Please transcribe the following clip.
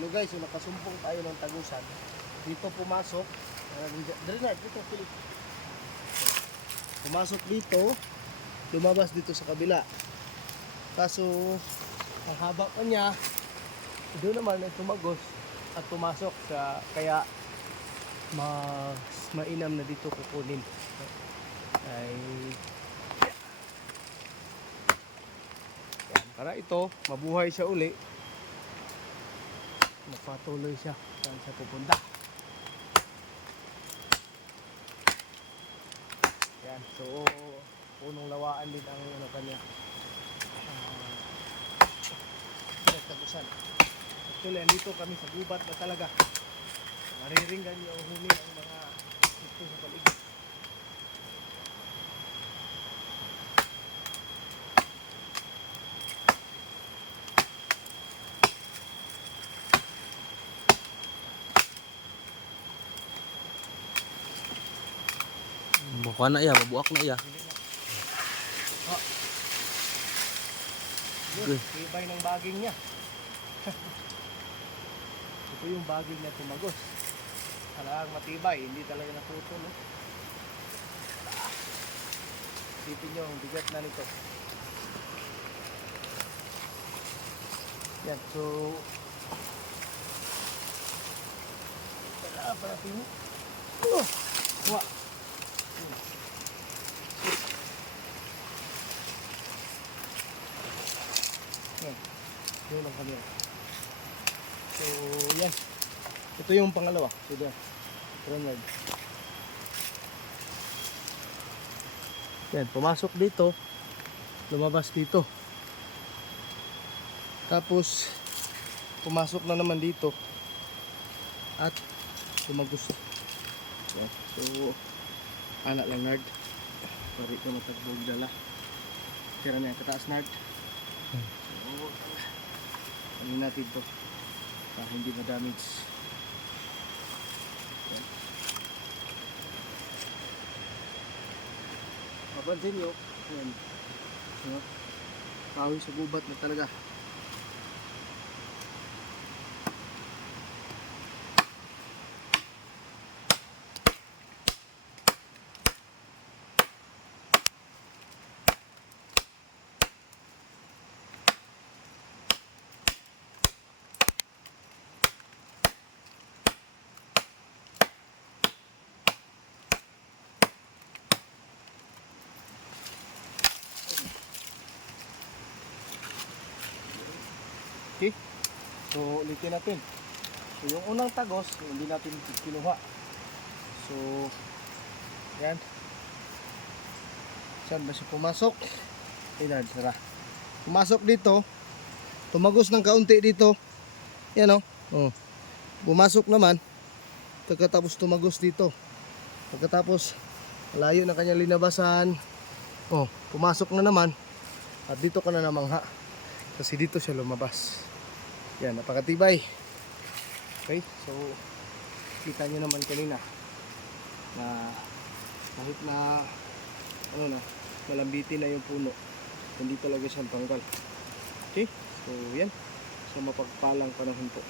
Hello guys, so nakasumpong tayo ng tagusan. Dito pumasok. Dito, Philip. Pumasok dito. Lumabas dito sa kabila. Kaso, ang haba pa niya, doon naman ay tumagos at pumasok sa kaya mas mainam na dito kukunin. Ay yan, para ito mabuhay siya uli, magpatuloy siya saan siya pupunta. Yan, so punong lawaan din ang ano kanya nagtagusan. Actually, andito kami sa gubat na talaga. Mariringgan niyo ang huni ang mga ito sa paligid. Mukha na iya, mabuak na iya. Good. Tibay ng baging niya. Ito yung baging na tumagos. Talagang matibay, hindi talaga natuto, no? Isipin nyo, ang bigat na nito. Yan, so para tingin. Wah. Yun ang kamera. So, yan. Ito yung pangalawa. So, yan. Ronald. Yan, pumasok dito. Lumabas dito. Tapos, pumasok na naman dito. At, tumagos. Yan. So, anak lang, Nard. Pari ko natagbog dala. Tira na yung kataas, Nard. So, ano natin ito para hindi ma-damage. Mapansin nyo, yan, kahoy sa gubat na talaga. Okay, so ulitin natin. So yung unang tagos, hindi natin kinuha. So, yan. Saan ba siya pumasok? Ayan, sara. Pumasok dito. Tumagos ng kaunti dito. Yan o. Oh. Pumasok naman. Pagkatapos tumagos dito. Pagkatapos, layo na kanya linabasan. Oh, pumasok na naman. At dito ka na namangha. Kasi dito siya lumabas. Yan, napakatibay. Okay, so kita nyo naman kanina na kahit na ano na, malambitin na yung puno, hindi talaga siyang tanggal. Okay, so yan. So mapagpalang panahon po.